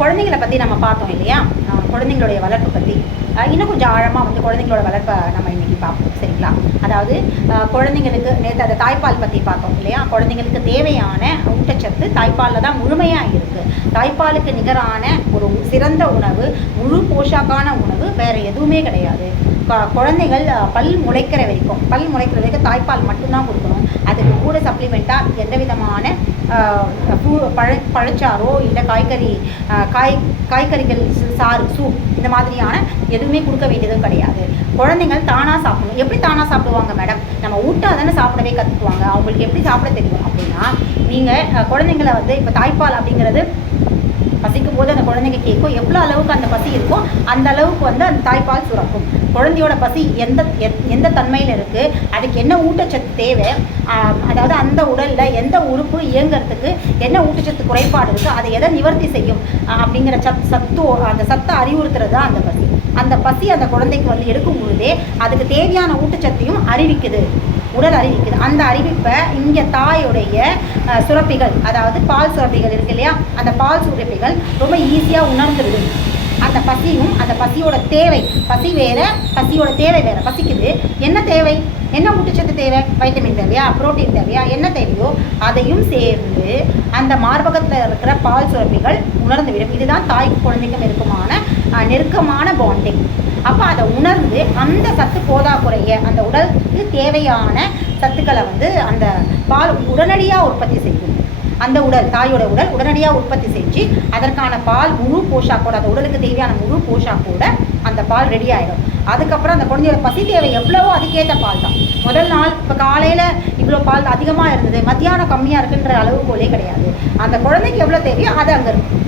குழந்தைங்களை பற்றி நம்ம பார்த்தோம் இல்லையா? குழந்தைங்களுடைய வளர்ப்பு பற்றி இன்னும் கொஞ்சம் ஆழமாக வந்து குழந்தைங்களோட வளர்ப்பை நம்ம இன்னைக்கு பார்ப்போம் சரிங்களா? அதாவது குழந்தைங்களுக்கு நேற்று அந்த தாய்ப்பால் பற்றி பார்த்தோம் இல்லையா? குழந்தைங்களுக்கு தேவையான ஊட்டச்சத்து தாய்ப்பாலில் தான் முழுமையாக இருக்குது தாய்ப்பாலுக்கு நிகரான ஒரு சிறந்த உணவு முழு போஷாக்கான உணவு வேறு எதுவுமே கிடையாது. குழந்தைகள் பல் முளைக்கிற வரைக்கும் பல் முளைக்கிற வரைக்கும் தாய்ப்பால் மட்டும்தான் கொடுக்கணும். சப்ளிமெண்ட்டாக எந்த விதமான பூ- பழ பழச்சாறோ இல்லை காய்கறி காய் காய்கறிகள் சாறு சூப் இந்த மாதிரியான எதுவுமே கொடுக்க வேண்டியதும் கிடையாது. குழந்தைங்கள் தானாக சாப்பிடணும். எப்படி தானாக சாப்பிடுவாங்க மேடம் நம்ம ஊட்டா தானே சாப்பிடவே கற்றுக்குவாங்க அவங்களுக்கு எப்படி சாப்பிட தெரியும் அப்படின்னா நீங்கள் குழந்தைங்களை வந்து இப்போ தாய்ப்பால் அப்படிங்கிறது பசிக்கும் போது அந்த குழந்தைங்க கேட்கும் எவ்வளோ அளவுக்கு அந்த பசி இருக்கோ அந்த அளவுக்கு வந்து அந்த தாய்ப்பால் சுரக்கும். குழந்தையோட பசி எந்த எத்- எந்த தன்மையில் இருக்குது அதுக்கு என்ன ஊட்டச்சத்து தேவை? அதாவது அந்த உடலில் எந்த உறுப்பு இயங்குறதுக்கு என்ன ஊட்டச்சத்து குறைபாடு இருக்குது அதை எதை நிவர்த்தி செய்யும்? அப்படிங்கிற சத் சத்து அந்த சத்தை அறிவுறுத்துறது தான் அந்த பசி. அந்த பசி அந்த குழந்தைக்கு வந்து எடுக்கும் பொழுதே அதுக்கு தேவையான ஊட்டச்சத்தையும் அறிவிக்குது. உடல் அறிவிக்குது. அந்த அறிவிப்பை இங்கே தாயுடைய சுரப்பிகள் அதாவது பால் சுரப்பிகள் இருக்கு இல்லையா? அந்த பால் சுரப்பிகள் ரொம்ப ஈஸியாக உணர்ந்துருது அந்த பசியும் அந்த பசியோட தேவை. பசி வேறு பசியோட தேவை வேறு. பசிக்குது. என்ன தேவை? என்ன ஊட்டச்சத்து தேவை? வைட்டமின் தேவையா? புரோட்டீன் தேவையா? என்ன தேவையோ அதையும் சேர்ந்து அந்த மார்பகத்தில் இருக்கிற பால் சுரப்பிகள் உணர்ந்து விடும் இதுதான் தாய்க்கு குழந்தைக்கும் இருக்குமான நெருக்கமான பாண்டிங் அப்போ அதை உணர்ந்து அந்த சத்து போதாக்குறைய அந்த உடலுக்கு தேவையான சத்துக்களை வந்து அந்த பால் உடனடியாக உற்பத்தி செய்யும். அந்த உடல் தாயோட உடல் உடனடியாக உற்பத்தி செஞ்சு அதற்கான பால் முழு போஷாக்கோட அந்த உடலுக்கு தேவையான முழு போஷாக்கோட அந்த பால் ரெடி ஆகிடும் அதுக்கப்புறம் அந்த குழந்தையோட பசி தேவை எவ்வளவோ அதுக்கேற்ற பால் தான். முதல் நாள் இப்போ காலையில் இவ்வளோ பால் அதிகமாக இருந்தது மத்தியானம் கம்மியாக இருக்குன்ற அளவுகோலே கிடையாது. அந்த குழந்தைக்கு எவ்வளோ தேவையோ அது அங்கே இருக்கும்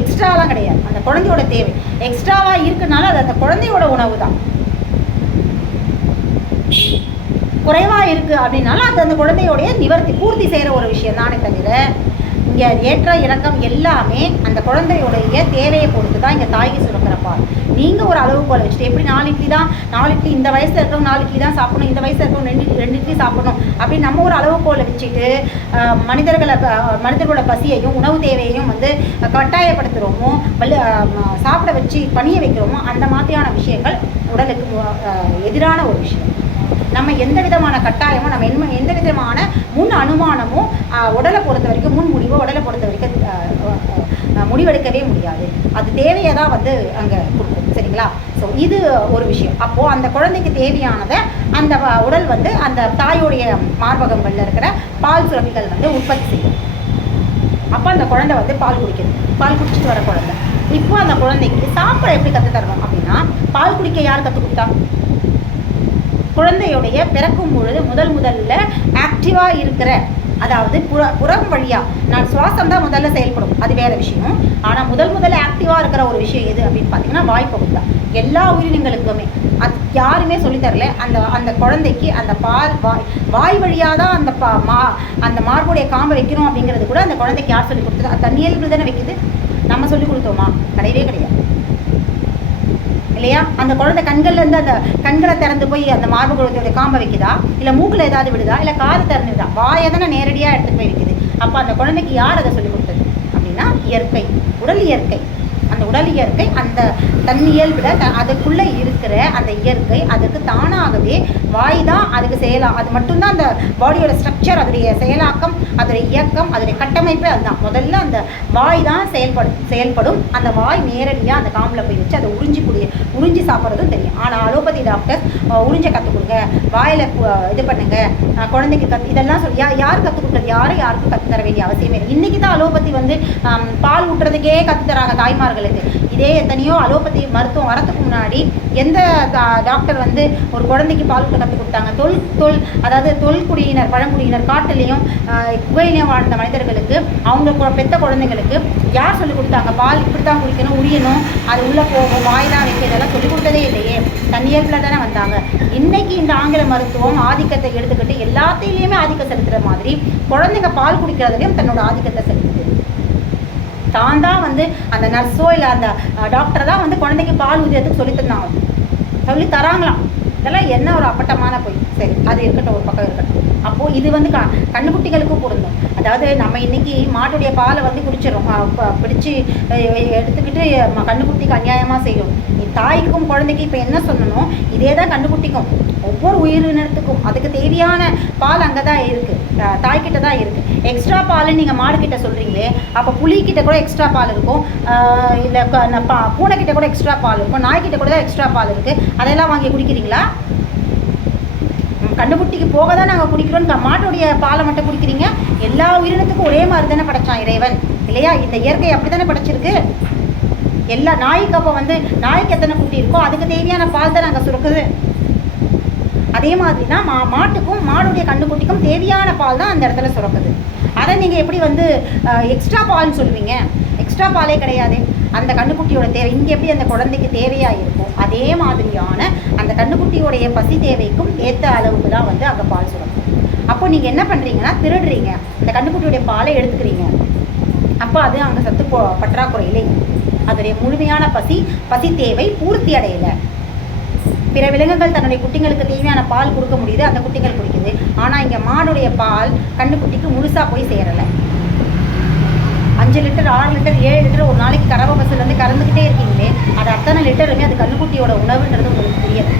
எக்ஸ்ட்ராலாம் கிடையாது. அந்த குழந்தையோட தேவை. எக்ஸ்ட்ராவாக இருக்கனால அது அந்த குழந்தையோட உணவு தான். குறைவாக இருக்குது அப்படின்னாலும் அது அந்த குழந்தையோடைய நிவர்த்தி பூர்த்தி செய்கிற ஒரு விஷயம் தானே தவிர இங்கே ஏற்ற இறக்கம் எல்லாமே அந்த குழந்தையுடைய தேவையை பொறுத்து தான் இங்கே தாய்க்கு சுரக்கிற நீங்கள் ஒரு அளவுகோலை வச்சுட்டு எப்படி நாலு இட்லி தான் நாலு இட்லி இந்த வயசில் இருக்கிறவங்க நாலு இட்லி தான் சாப்பிடணும் இந்த வயசில் இருக்கவங்க ரெண்டு இட்லி- ரெண்டு இட்லி சாப்பிடணும் அப்படின்னு நம்ம ஒரு அளவுகோலை வச்சுட்டு மனிதர்களை மனிதர்களோட பசியையும் உணவு தேவையையும் வந்து கட்டாயப்படுத்துகிறோமோ வலு சாப்பிட வச்சு பணிய வைக்கிறோமோ அந்த மாதிரியான விஷயங்கள் உடலுக்கு எதிரான ஒரு விஷயம். நம்ம எந்த விதமான கட்டாயமும் நம்ம என் எந்த விதமான முன் அனுமானமும் உடலை பொறுத்த வரைக்கும் முன் முடிவோ உடலை பொறுத்த வரைக்கும் முடிவெடுக்கவே முடியாது. அது தேவையை தான் வந்து அங்கே கொடுக்கும். சரிங்களா? ஸோ இது ஒரு விஷயம். அப்போது அந்த குழந்தைக்கு தேவையானதை அந்த வ- உடல் வந்து அந்த தாயோடைய மார்பகங்களில் இருக்கிற பால் சுரப்பிகள் வந்து உற்பத்தி செய்யும். அப்போ அந்த குழந்தை வந்து பால் குடிக்குது. பால் குடிச்சிட்டு வர குழந்தை. இப்போ அந்த குழந்தைக்கு சாப்பிட எப்படி கற்றுத் தரணும் அப்படின்னா பால் குடிக்க யார் கற்றுக் கொடுத்தா? குழந்தையுடைய பிறக்கும் பொழுது முதல் முதல்ல ஆக்டிவாக இருக்கிற அதாவது புற புறம் வழியாக நான் சுவாசம் தான் முதல்ல செயல்படும். அது வேற விஷயம். ஆனால் முதல் முதல்ல ஆக்டிவாக இருக்கிற ஒரு விஷயம் எது அப்படின்னு பார்த்தீங்கன்னா வாய்ப்பகுதி தான் எல்லா உயிரினங்களுக்குமே. அது யாருமே சொல்லித்தரல அந்த அந்த குழந்தைக்கு அந்த பால் வாய் வாய் வழியாக தான் அந்த பா மா அந்த மார்புடைய காம்பை வைக்கணும் அப்படிங்கிறது கூட அந்த குழந்தைக்கு யார் சொல்லி கொடுத்தது? அது தண்ணியல்கள் தானே வைக்குது? நம்ம சொல்லி கொடுத்தோமா? கிடையவே கிடையாது. இல்லையா? அந்த குழந்தை கண்கள்ல இருந்து அந்த கண்களை திறந்து போய் அந்த மார்பு குழந்தையோட காம்ப வைக்குதா? இல்லை மூக்கில் ஏதாவது விடுதா? இல்லை காது திறந்து விடுதா? வாயை தானே நேரடியாக எடுத்துட்டு போய் வைக்குது. அப்போ அந்த குழந்தைக்கு யார் அதை சொல்லிக் கொடுத்தது? அப்படின்னா இயற்கை உடல் இயற்கை. அந்த உடல் இயற்கை அந்த தன்னியல் விட த- அதுக்குள்ளே இருக்கிற அந்த இயற்கை அதுக்கு தானாகவே வாய் தான் அதுக்கு செயலா அது மட்டும்தான் அந்த பாடியோட ஸ்ட்ரக்சர் அதோடைய செயலாக்கம் அதோடைய இயக்கம் அதோடைய கட்டமைப்பே அதுதான். முதல்ல அந்த வாய் தான் செயல்படும் செயல்படும். அந்த வாய் நேரடியாக அந்த காம்பில் போய் வச்சு அதை உறிஞ்சிக்கூடிய உறிஞ்சி சாப்பிட்றதும் தெரியும். ஆனால் அலோபதி டாக்டர் உறிஞ்ச கற்றுக் கொடுங்க. வாயில் இது பண்ணுங்க. குழந்தைக்கு கத் இதெல்லாம் சொல்லி யா யார் கற்றுக் கொடுக்குறது யாரும் யாருக்கும் கற்று தர வேண்டிய அவசியமே இல்லை. இன்றைக்கி தான் அலோபதி வந்து பால் ஊட்டுறதுக்கே கற்றுத் தராங்க தாய்மார்களுக்கு இதே எத்தனையோ அலோபதி மருத்துவம் வரத்துக்கு முன்னாடி எந்த டாக்டர் வந்து ஒரு குழந்தைக்கு பால் ஊட்ட கற்றுக் கொடுத்தாங்க? தொல் தொல் அதாவது தொல்குடியினர் பழங்குடியினர் காட்டுலேயும் குகையிலையும் வாழ்ந்த மனிதர்களுக்கு அவங்க பெத்த குழந்தைங்களுக்கு யார் சொல்லிக் கொடுத்தாங்க? பால் இப்படி தான் குடிக்கணும் உரியணும் அது உள்ளே போகும் வாய் தான் வைக்க இதெல்லாம் சொல்லிக் கொடுத்ததே இல்லையே. தன்னியல்பில் தானே வந்தாங்க. இன்னைக்கு இந்த ஆங்கில மருத்துவம் ஆதிக்கத்தை எடுத்துக்கிட்டு எல்லாத்திலையுமே ஆதிக்கம் செலுத்துகிற மாதிரி குழந்தைங்க பால் குடிக்கிறதுலையும் தன்னோட ஆதிக்கத்தை செலுத்துது. தான் தான் வந்து அந்த நர்ஸோ இல்லை அந்த டாக்டர் தான் வந்து குழந்தைக்கு பால் ஊதியத்துக்கு சொல்லி தந்தாங்க. சொல்லி தராங்களாம். இதெல்லாம் என்ன ஒரு அப்பட்டமான பொய்? சரி அது இருக்கட்டும் ஒரு பக்கம் இருக்கட்டும். அப்போது இது வந்து க கண்ணுக்குட்டிகளுக்கும் பொருந்தும். அதாவது நம்ம இன்னைக்கு மாட்டுடைய பாலை வந்து குடிச்சிடும் பிடிச்சி எடுத்துக்கிட்டு கண்ணுக்குட்டிக்கு அநியாயமாக செய்யும் தாய்க்கும் குழந்தைக்கு இப்போ என்ன சொல்லணும் இதே தான் கண்ணுக்குட்டிக்கும். ஒவ்வொரு உயிரினத்துக்கும் அதுக்கு தேவையான பால் அங்கே தான் இருக்குது தாய்கிட்ட தான் இருக்குது எக்ஸ்ட்ரா பால் நீங்கள் மாடுக்கிட்ட சொல்கிறீங்களே அப்போ புளிக்கிட்ட கூட எக்ஸ்ட்ரா பால் இருக்கும். இல்லை பூனைக்கிட்ட கூட எக்ஸ்ட்ரா பால் இருக்கும். நாய்க்கிட்ட கூட தான் எக்ஸ்ட்ரா பால் இருக்குது அதெல்லாம் வாங்கி குடிக்கிறீங்களா? ம், போக தான் நாங்கள் குடிக்கிறோம் மாட்டுடைய பாலை மட்டும் குடிக்கிறீங்க. எல்லா உயிரினத்துக்கும் ஒரே மாதிரி தானே படைச்சான் இறைவன். இல்லையா? இந்த இயற்கை அப்படி தானே படைச்சிருக்கு? எல்லா நாய்க்கு அப்போ வந்து நாய்க்கு எத்தனை குட்டி இருக்கோ அதுக்கு தேவையான பால் தான் நாங்கள் சுரக்குது. அதே மாதிரி மா மாட்டுக்கும் மாடுடைய கண்டுக்குட்டிக்கும் தேவையான பால் தான் அந்த இடத்துல சுரக்குது. அதை நீங்கள் எப்படி வந்து எக்ஸ்ட்ரா பால்னு சொல்லுவீங்க? எக்ஸ்ட்ரா பாலே கிடையாது. அந்த கண்ணுக்குட்டியோட தேவை இங்கே எப்படி அந்த குழந்தைக்கு தேவையாக இருக்கும் அதே மாதிரியான அந்த கண்ணுக்குட்டியோடைய பசி தேவைக்கும் ஏற்ற அளவுக்கு தான் வந்து அங்கே பால் சுரக்கும். அப்போ நீங்கள் என்ன பண்ணுறீங்கன்னா திருடுறீங்க. அந்த கண்ணுக்குட்டியோடைய பாலை எடுத்துக்கிறீங்க. அப்போ அது அங்கே சத்து போ- இல்லைங்க அதோடைய முழுமையான பசி பசி தேவை பூர்த்தி அடையலை. பிற விலங்குகள் தன்னுடைய குட்டிங்களுக்கு தேவையான பால் கொடுக்க முடியுது அந்த குட்டிகள் குடிக்குது. ஆனால் இங்கே மாடுடைய பால் கண்ணுக்குட்டிக்கு முழுசாக போய் சேரலை. அஞ்சு லிட்டர் ஆறு லிட்டர் ஏழு லிட்டர் ஒரு நாளைக்கு கறவை பசுலேருந்து கறந்துக்கிட்டே இருக்கீங்களே அது அத்தனை லிட்டருமே அது கண்ணுக்குட்டியோட உணவுன்றது உங்களுக்கு புரியாது.